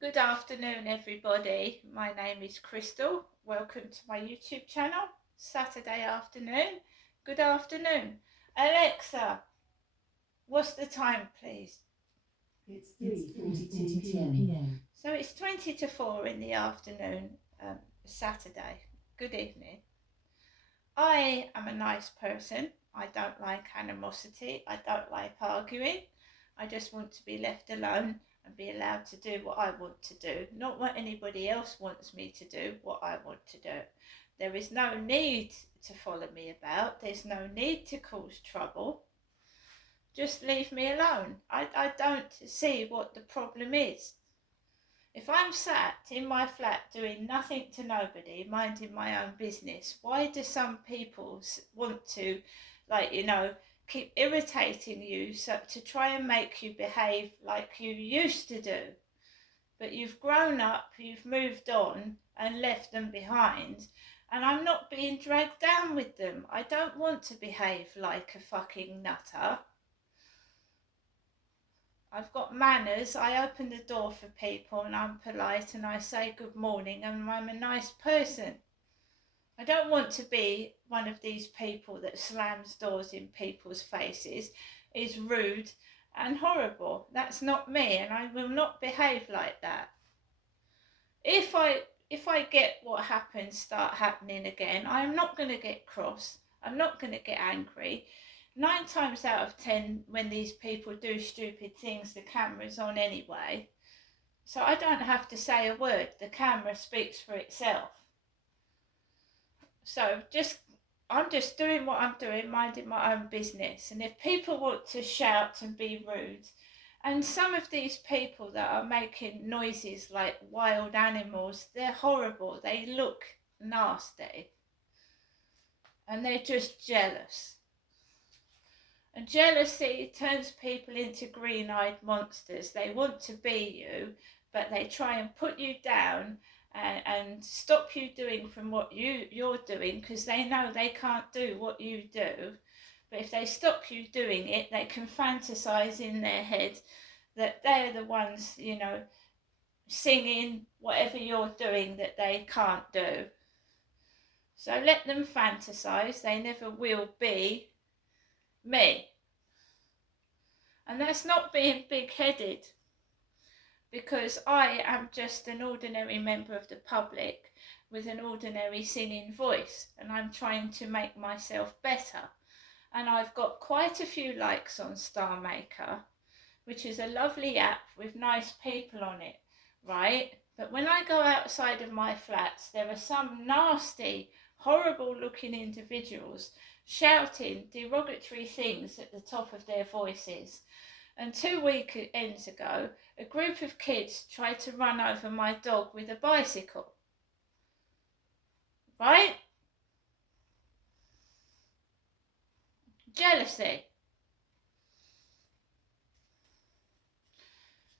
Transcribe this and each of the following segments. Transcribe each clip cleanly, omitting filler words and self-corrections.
Good afternoon, everybody. My name is Crystal. Welcome to my YouTube channel. Saturday afternoon. Good afternoon. Alexa, what's the time, please? It's 3:42 p.m. So it's 20 to 4 in the afternoon, Saturday. Good evening. I am a nice person. I don't like animosity. I don't like arguing. I just want to be left alone and be allowed to do what I want to do, not what anybody else wants me to do, what I want to do. There is no need to follow me about. There's no need to cause trouble. Just leave me alone. I don't see what the problem is. If I'm sat in my flat doing nothing to nobody, minding my own business, why do some people want to, keep irritating you to try and make you behave like you used to do? But you've grown up, you've moved on and left them behind, and I'm not being dragged down with them. I don't want to behave like a fucking nutter. I've got manners. I open the door for people and I'm polite and I say good morning and I'm a nice person. I don't want to be one of these people that slams doors in people's faces, is rude and horrible. That's not me, and I will not behave like that. If I get what happened start happening again, I am not going to get cross. I'm not going to get angry. 9 times out of 10, when these people do stupid things, the camera's on anyway. So I don't have to say a word. The camera speaks for itself. So I'm just doing what I'm doing, minding my own business. And if people want to shout and be rude, and some of these people that are making noises like wild animals, they're horrible. They look nasty. And they're just jealous. And jealousy turns people into green-eyed monsters. They want to be you, but they try and put you down and stop you doing from what you're doing, because they know they can't do what you do. But if they stop you doing it, they can fantasize in their head that they're the ones, singing whatever you're doing that they can't do. So let them fantasize. They never will be me. And that's not being big-headed, because I am just an ordinary member of the public with an ordinary singing voice, and I'm trying to make myself better. And I've got quite a few likes on Star Maker, which is a lovely app with nice people on it, right? But when I go outside of my flats, there are some nasty, horrible looking individuals shouting derogatory things at the top of their voices. And 2 weekends ago, a group of kids tried to run over my dog with a bicycle. Right? Jealousy.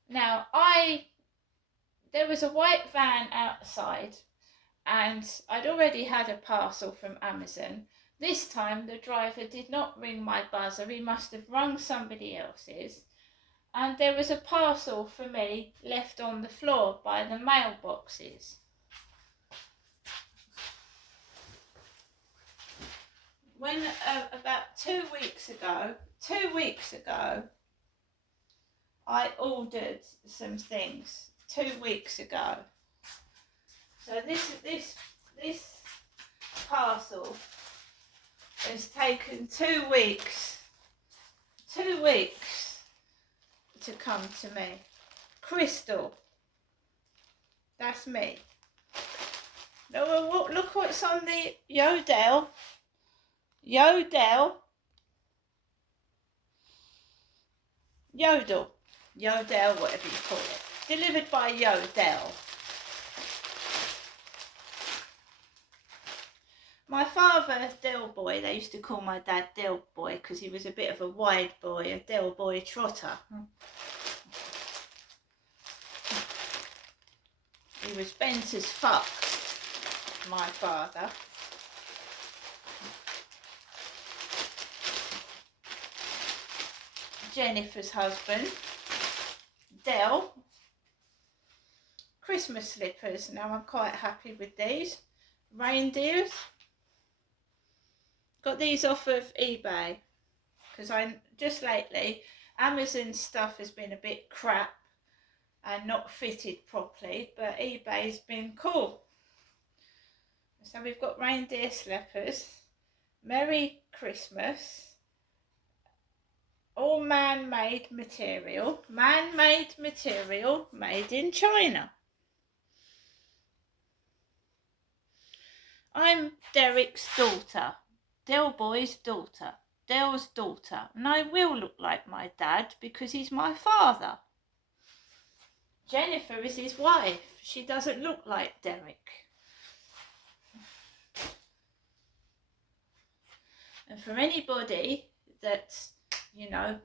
Now, there was a white van outside, and I'd already had a parcel from Amazon. This time the driver did not ring my buzzer. He must have rung somebody else's. And there was a parcel for me left on the floor by the mailboxes. When about 2 weeks ago, I ordered some things 2 weeks ago. So this parcel has taken 2 weeks. 2 weeks to come to me. Crystal. That's me. Look what's on the Yodel. Yodel, whatever you call it. Delivered by Yodel. My father, Del Boy, they used to call my dad Del Boy because he was a bit of a wide boy, a Del Boy trotter. He was bent as fuck, my father. Jennifer's husband, Del. Christmas slippers. Now I'm quite happy with these. Reindeers. Got these off of eBay because I just lately Amazon stuff has been a bit crap and not fitted properly, but eBay's been cool. So we've got reindeer slippers. Merry Christmas. All man-made material. Man-made material made in China. I'm Derek's daughter. Del Boy's daughter. Del's daughter. And I will look like my dad because he's my father. Jennifer is his wife. She doesn't look like Derek. And for anybody that, you know,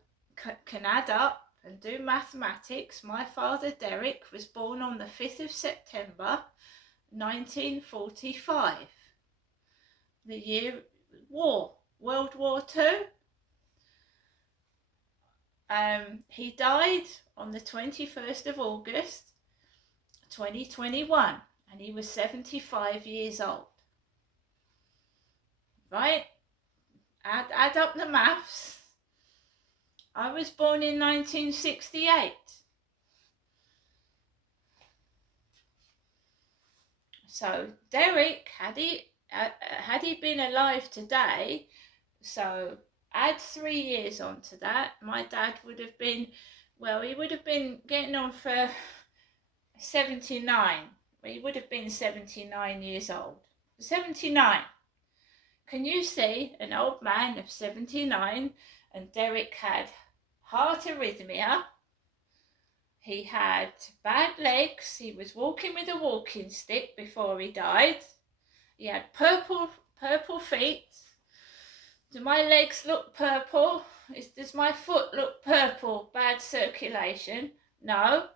can add up and do mathematics, my father Derek was born on the 5th of September 1945. The year war, World War II. He died on the 21st of August 2021 and he was 75 years old. Right? Add up the maths. I was born in 1968. So Derek, had he been alive today, so add 3 years onto that, my dad would have been, well, he would have been getting on for 79. He would have been 79 years old. 79. Can you see an old man of 79? And Derek had heart arrhythmia. He had bad legs. He was walking with a walking stick before he died. He had purple feet. Do my legs look purple? Does my foot look purple? Bad circulation? No.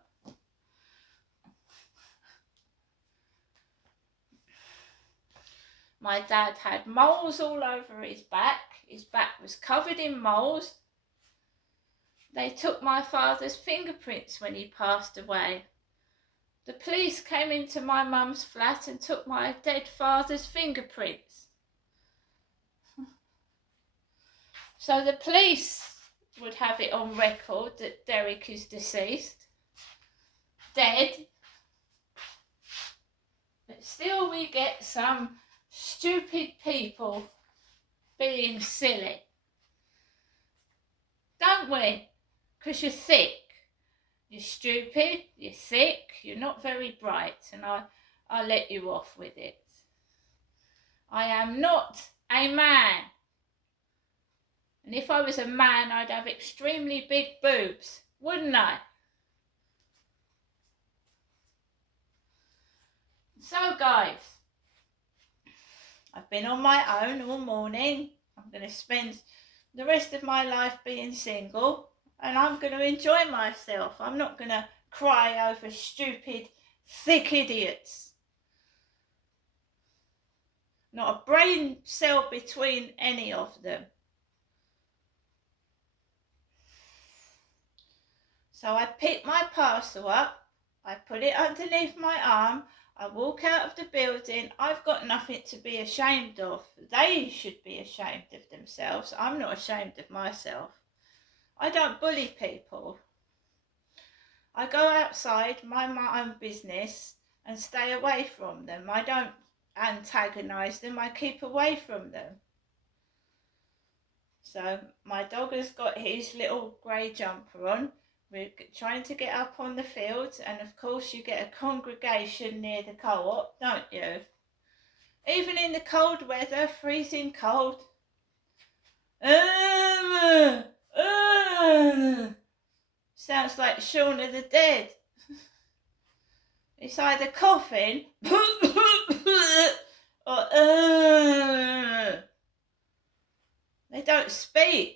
My dad had moles all over his back. His back was covered in moles. They took my father's fingerprints when he passed away. The police came into my mum's flat and took my dead father's fingerprints. So the police would have it on record that Derek is deceased, dead. But still we get some stupid people being silly. Don't we? Because you're thick. You're stupid, you're thick, you're not very bright, and I'll let you off with it. I am not a man. And if I was a man, I'd have extremely big boobs, wouldn't I? So guys, I've been on my own all morning. I'm going to spend the rest of my life being single and I'm going to enjoy myself. I'm not going to cry over stupid, thick idiots. Not a brain cell between any of them. So I pick my parcel up, I put it underneath my arm, I walk out of the building. I've got nothing to be ashamed of. They should be ashamed of themselves. I'm not ashamed of myself. I don't bully people. I go outside, mind my own business and stay away from them. I don't antagonise them, I keep away from them. So my dog has got his little grey jumper on. We're trying to get up on the field, and of course you get a congregation near the co-op, don't you? Even in the cold weather, freezing cold. Sounds like Shaun of the Dead. It's either coughing or they don't speak.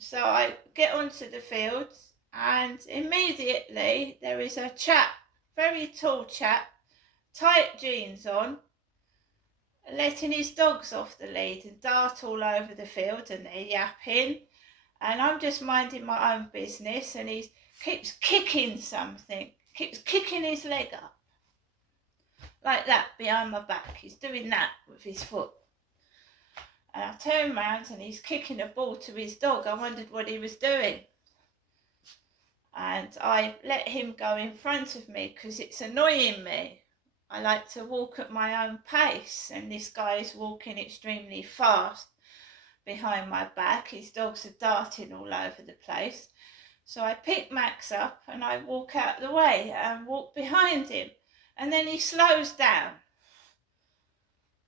So I get onto the field and immediately there is a chap, very tall chap, tight jeans on, letting his dogs off the lead and dart all over the field, and they're yapping And I'm just minding my own business, and he keeps kicking something, keeps kicking his leg up. Like that, behind my back. He's doing that with his foot. And I turned round and he's kicking a ball to his dog. I wondered what he was doing. And I let him go in front of me because it's annoying me. I like to walk at my own pace, and this guy is walking extremely fast behind my back. His dogs are darting all over the place. So I pick Max up and I walk out the way and walk behind him. And then he slows down.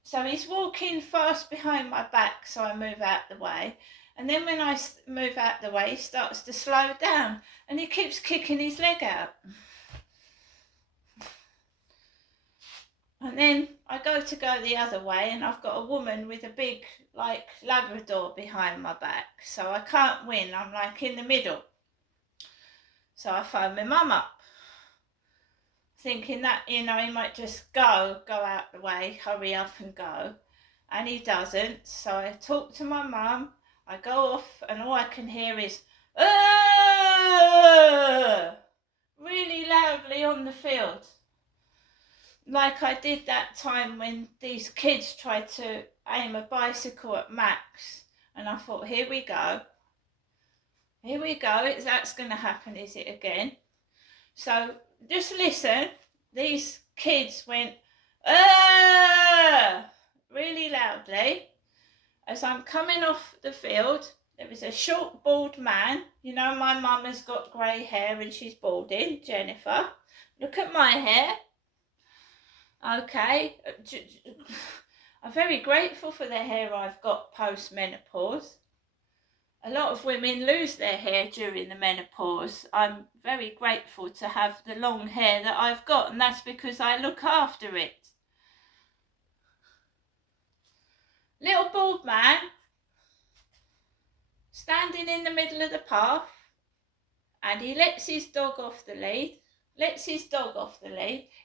So he's walking fast behind my back, so I move out the way. And then when I move out the way, he starts to slow down. And he keeps kicking his leg out. And then I go the other way, and I've got a woman with a big, like, Labrador behind my back. So I can't win. I'm like in the middle. So I phone my mum up, thinking that, he might just go out the way, hurry up and go. And he doesn't. So I talk to my mum. I go off, and all I can hear is, really loudly on the field. Like I did that time when these kids tried to aim a bicycle at Max. And I thought, here we go. That's going to happen, is it again? So just listen. These kids went, really loudly. As I'm coming off the field, there was a short, bald man. My mum has got grey hair and she's balding, Jennifer. Look at my hair. Okay. I'm very grateful for the hair I've got post-menopause. A lot of women lose their hair during the menopause. I'm very grateful to have the long hair that I've got, and that's because I look after it. Little bald man standing in the middle of the path, and he lets his dog off the lead.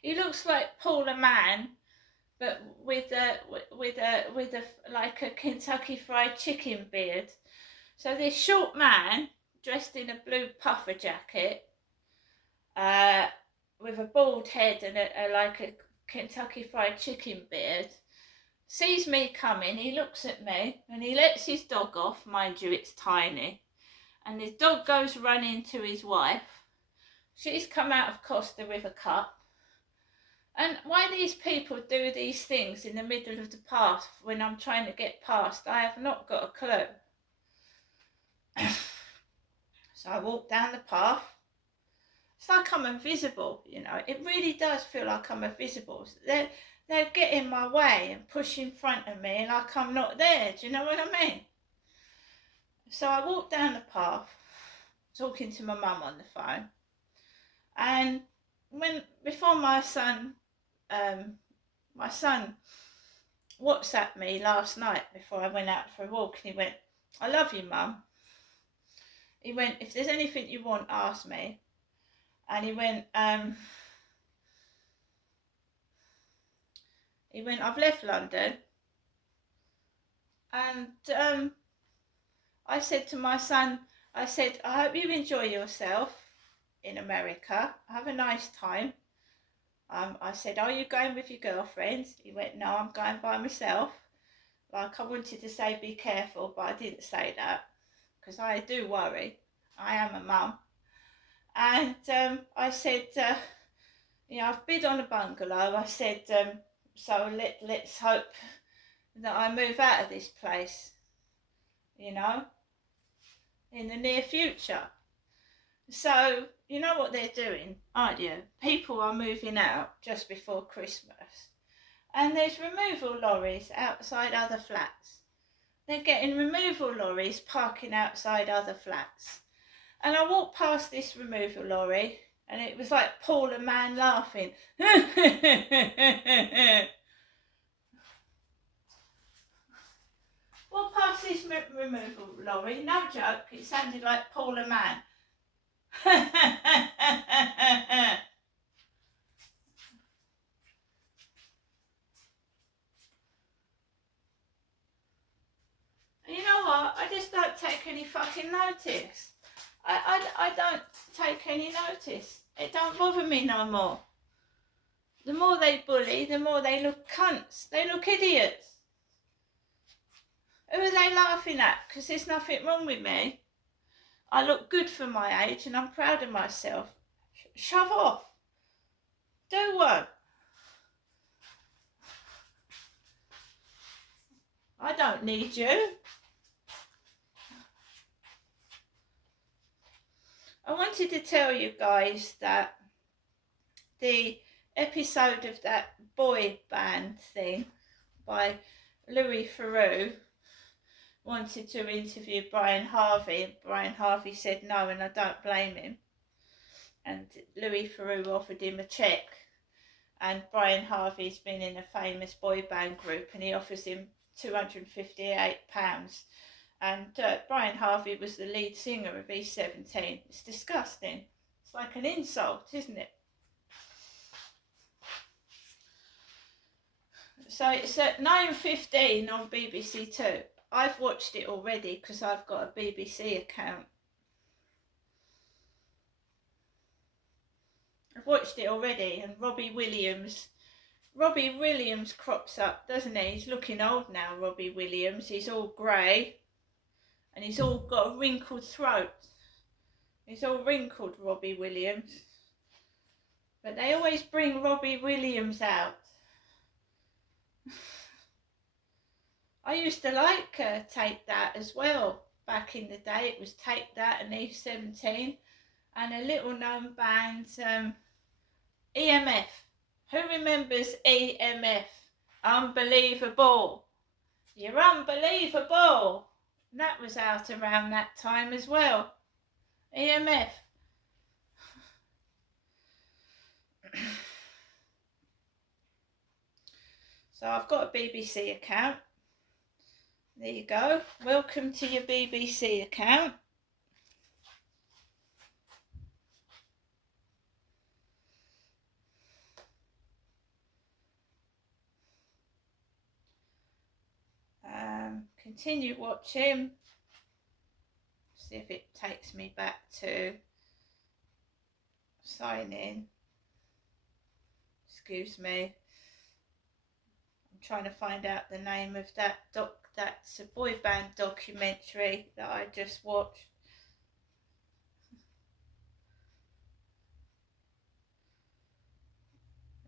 He looks like Paula Mann, but with a like a Kentucky Fried Chicken beard. So this short man, dressed in a blue puffer jacket, with a bald head and like a Kentucky Fried Chicken beard, sees me coming. He looks at me and he lets his dog off. Mind you, it's tiny. And his dog goes running to his wife. She's come out of Costa with a cup. And why these people do these things in the middle of the path when I'm trying to get past, I have not got a clue. So I walk down the path. It's like I'm invisible, It really does feel like I'm invisible. They're getting in my way and push in front of me like I'm not there. Do you know what I mean? So I walk down the path, talking to my mum on the phone. And before my son WhatsApped me last night before I went out for a walk, and he went, "I love you, Mum." He went, "If there's anything you want, ask me." And he went, "I've left London." And I said to my son, I said, "I hope you enjoy yourself in America. Have a nice time." I said, "Are you going with your girlfriends?" He went, "No, I'm going by myself." Like I wanted to say be careful, but I didn't say that because I do worry. I am a mum. And I said, I've bid on a bungalow. I said, so let's hope that I move out of this place, in the near future. So, you know what they're doing, aren't you? People are moving out just before Christmas. And there's removal lorries outside other flats. They're getting removal lorries parking outside other flats. And I walked past this removal lorry, and it was like Paula Mann laughing. Walked past this removal lorry, no joke, it sounded like Paula Mann. You know what? I just don't take any fucking notice. I don't take any notice. It don't bother me no more. The more they bully, the more they look cunts. They look idiots. Who are they laughing at? Because there's nothing wrong with me. I look good for my age and I'm proud of myself. Shove off. Do one. I don't need you. I wanted to tell you guys that the episode of that boy band thing by Louis Theroux wanted to interview Brian Harvey, and Brian Harvey said no, and I don't blame him. And Louis Theroux offered him a cheque, and Brian Harvey's been in a famous boy band group, and he offers him £258. And Brian Harvey was the lead singer of E17. It's disgusting. It's like an insult, isn't it? So it's at 9:15 on BBC Two. I've watched it already because I've got a BBC account. I've watched it already, and Robbie Williams crops up, doesn't he? He's looking old now, Robbie Williams. He's all grey, and he's all got a wrinkled throat. He's all wrinkled, Robbie Williams. But they always bring Robbie Williams out. I used to like Take That as well. Back in the day, it was Take That and E17, and a little known band, EMF. Who remembers EMF? Unbelievable. You're unbelievable. And that was out around that time as well. EMF. So I've got a BBC account. There you go. Welcome to your BBC account. Continue watching. See if it takes me back to sign in. Excuse me. I'm trying to find out the name of that's a boy band documentary that I just watched.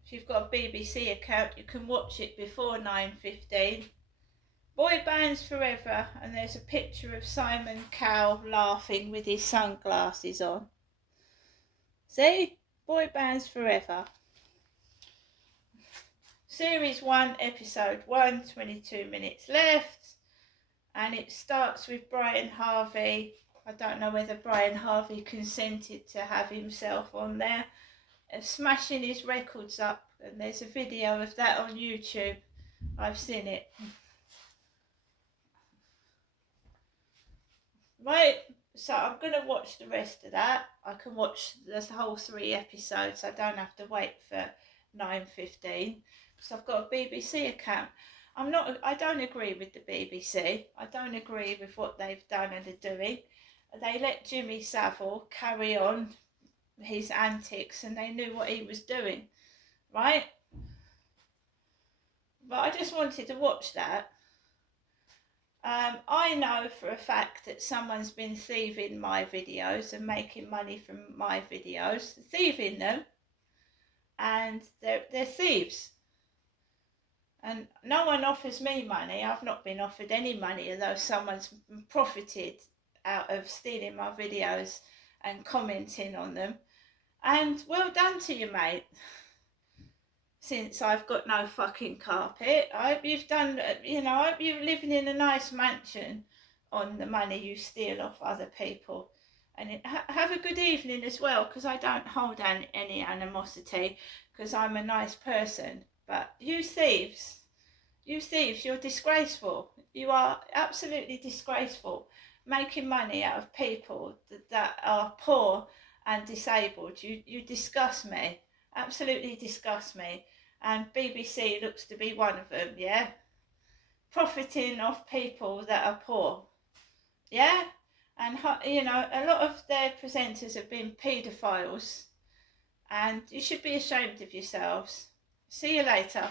If you've got a BBC account, you can watch it before 9:15. Boy Bands Forever, and there's a picture of Simon Cowell laughing with his sunglasses on. See? Boy Bands Forever. Series 1, Episode 1, 22 minutes left. And it starts with Brian Harvey. I don't know whether Brian Harvey consented to have himself on there. Smashing his records up. And there's a video of that on YouTube. I've seen it. Right, so I'm going to watch the rest of that. I can watch the whole 3 episodes. I don't have to wait for 9:15. So I've got a BBC account. I don't agree with the BBC. I don't agree with what they've done and are doing. They let Jimmy Savile carry on his antics, and they knew what he was doing, right? But I just wanted to watch that. I know for a fact that someone's been thieving my videos and making money from my videos, thieving them, and they're thieves. And no one offers me money. I've not been offered any money, although someone's profited out of stealing my videos and commenting on them. And well done to you, mate. Since I've got no fucking carpet, I hope you've done, I hope you're living in a nice mansion on the money you steal off other people. And have a good evening as well, because I don't hold any animosity, because I'm a nice person. But you thieves, you're disgraceful. You are absolutely disgraceful, making money out of people that are poor and disabled. You disgust me, absolutely disgust me. And BBC looks to be one of them, yeah? Profiting off people that are poor. Yeah, and you know, a lot of their presenters have been paedophiles, and you should be ashamed of yourselves. See you later.